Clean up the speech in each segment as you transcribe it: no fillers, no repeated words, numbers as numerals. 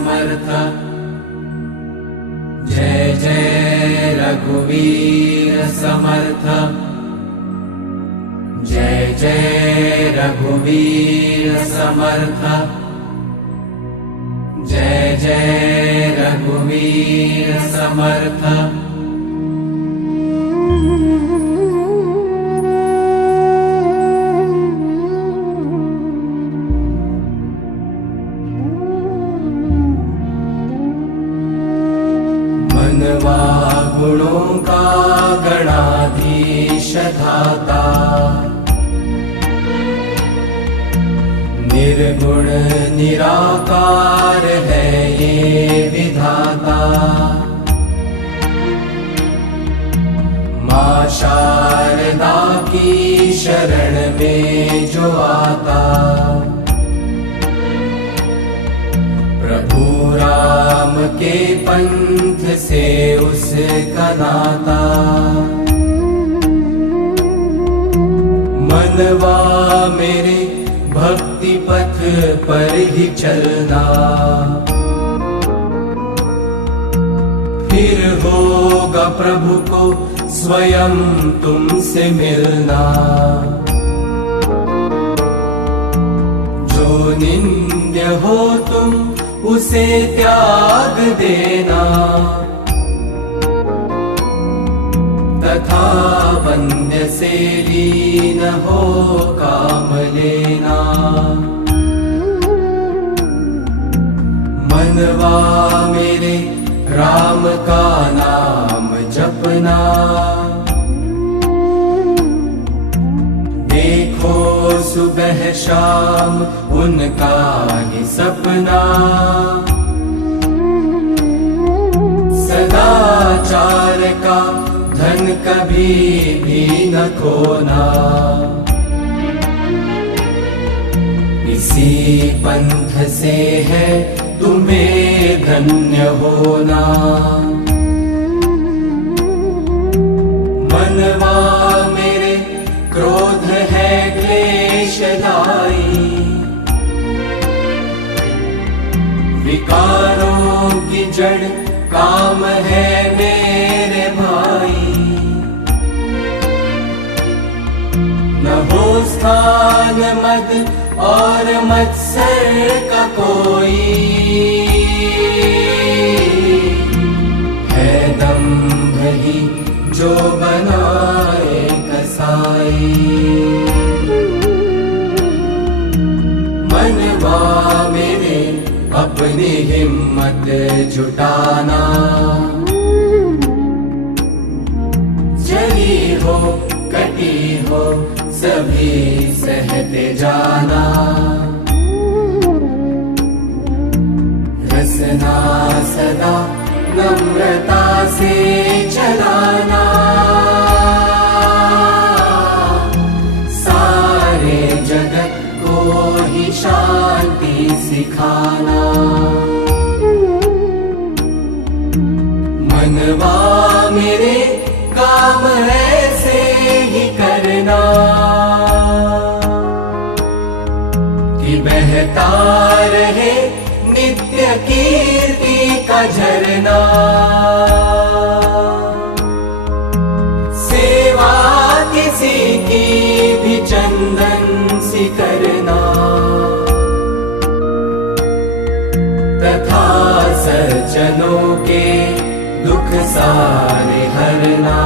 समर्थ। जय जय रघुवीर समर्थ। जय जय रघुवीर समर्थ। जय जय रघुवीर समर्थ। मनवा गुणों का गणाधीश धाता, निर्गुण निराकार है ये विधाता। माँ शारदा की शरण में जो आता, प्रभु राम के पंथ से उसका नाता। मनवा मेरे भक्ति पथ पर ही चलना, फिर होगा प्रभु को स्वयं तुमसे मिलना। जो निंद्य हो तुम उसे त्याग देना, तथा वंद्य से लीन हो काम लेना। मनवा मेरे राम का नाम जपना, देखो सुबह शाम उनका ही सपना। सदाचार का धन कभी भी न खोना, इसी पंथ से है तुम्हें धन्य होना। मनवा मेरे क्रोध है क्लेशदायी, विकारों की जड़ काम है मेरे भाई। न हो स्थान मद और मत्सर का कोई, है दंभ ही जो बनाए कसाई। मनवा मेरे अपनी हिम्मत जुटाना, जली हो कटी हो सभी सहते जाना। रसना सदा नम्रता से चलाना, सारे जगत को ही शांति सिखाना। मनवा मेरे काम ऐसे ही करना, कि बहता रहे नित्य कीर्ति का झरना। सेवा किसी की भी चंदन सी करना, तथा सज्जनों के दुख सारे हरना।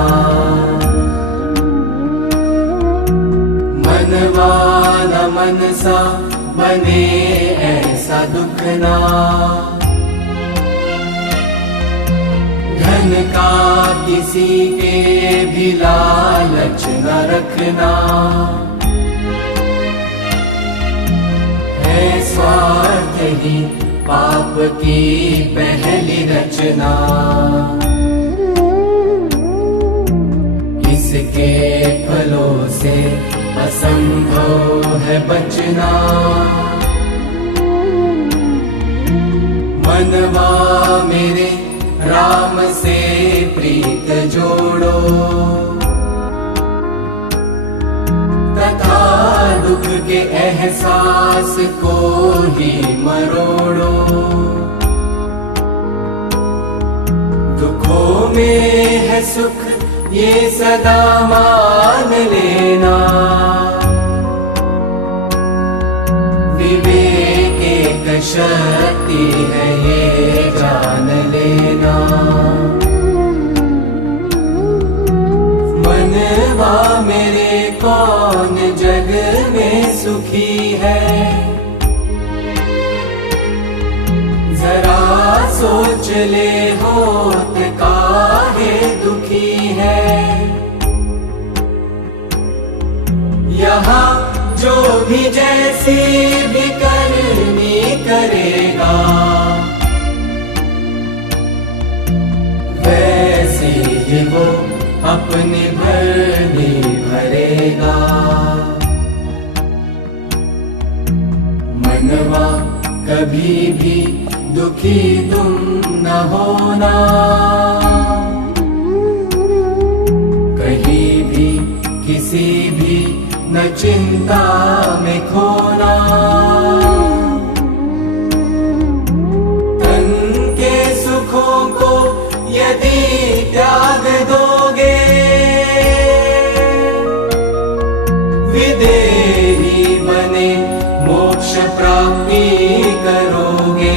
मनवा न मनसा बने ऐसा दुख ना, धन का किसी के भी लालच न रखना। है स्वार्थ ही पाप की पहली रचना, इसके फलों से असंभव है बचना। मनवा मेरे राम से प्रीत जोड़ो, तथा दुख के एहसास को ही मरोड़ो। में है सुख ये सदा मान लेना। विवेक एक शक्ति है ये जान लेना। मनवा मेरे कौन जग में सुखी है, जरा सोच ले होत काहे दुखी है। यहाँ जो भी जैसी भी करनी करेगा, वैसी ही वो अपनी भरनी भरेगा। मनवा कभी भी दुखी तुम न होना, कहीं भी किसी भी न चिंता में खोना। तन के सुखों को यदि त्याग दोगे, विदेही बने मोक्ष प्राप्ति करोगे।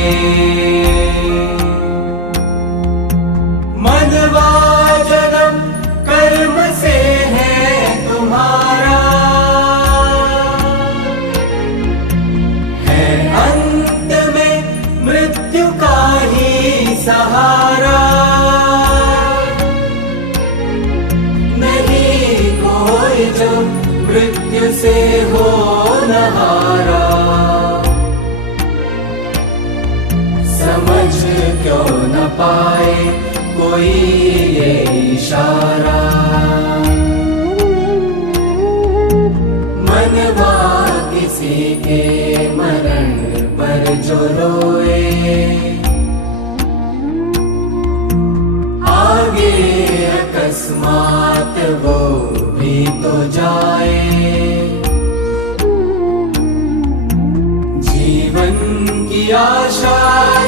मनवा जन्म कर्म से है तुम्हारा, है अंत में मृत्यु का ही सहारा। नहीं कोई जो मृत्यु से हो न हारा, समझ क्यों न पाए कोई ये इशारा। मनवा किसी के मरण पर जो रोए, आगे अकस्मात वो भी तो जाए। जीवन की आशा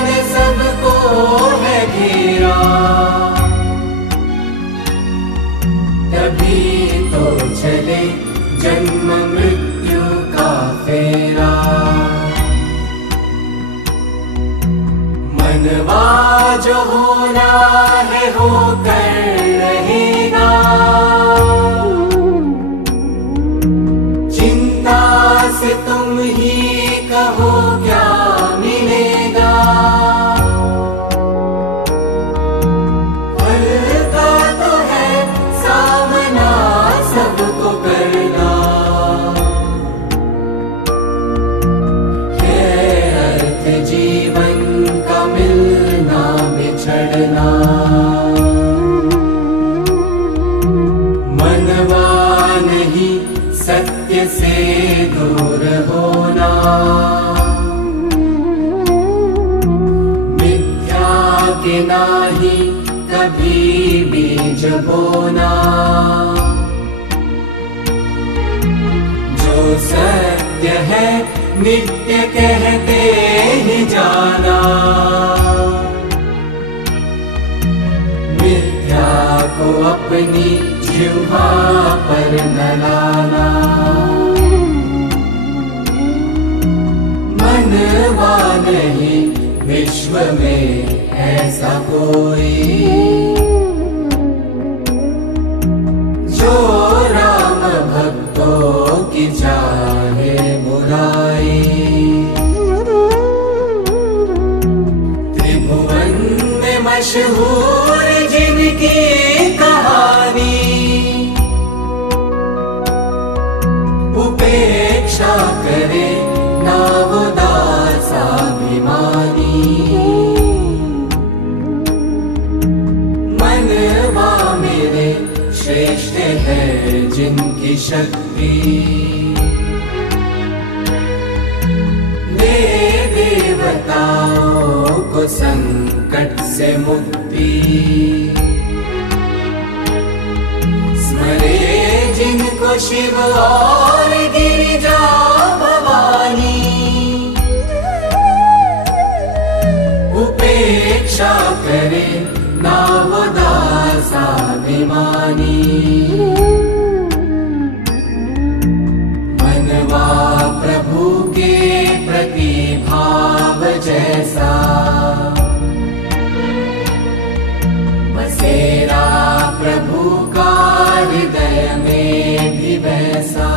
ने सबको है घेरा, तभी तो चले जन्म मृत्यु का फेरा। मनवा जो होना है होकर रहेगा, चिंता से तुम ही कहो क्या मिलेगा। फल का तो है सामना सबको करना, है अर्थ जीवन का मिलना बिछड़ना। मनवा नहीं सत्य से दूर होना, मिथ्या के नाही कभी बीज बोना। जो सत्य है नित्य कहते ही जाना, मिथ्या को अपनी जिह्वा पर न लाना। मनवा नहीं विश्व में ऐसा कोई, जो राम भक्तों की चाहे बुराई। त्रिभुवन में मशहूर जिनकी कहानी, उपेक्षा करे ना वो दासाभिमानी। मनवा मेरे श्रेष्ठ है जिनकी शक्ति, दे देवताओं को संकट से मुक्ति। स्मरे जिनको शिव और गिरिजा भवानी, उपेक्षा करे ना वो दास स्वाभिमानी मनवा प्रभु के प्रति भाव जैसा बसेरा प्रभु का हृदय में भी वैसा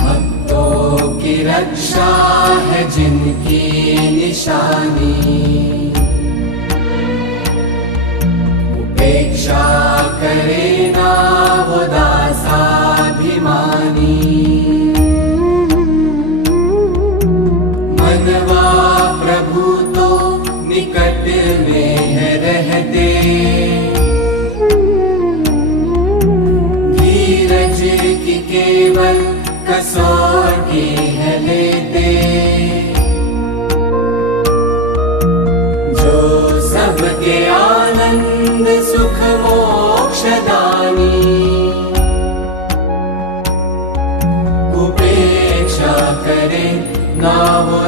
भक्तों की रक्षा है जिनकी निशानी उपेक्षा करे ना वो दासाभिमानी मनवा प्रभु तो निकट में है रहते धीरज की केवल कसौटी है लेते जो सबके आनंद सुख मोक्षदानी उपेक्षा करे ना वो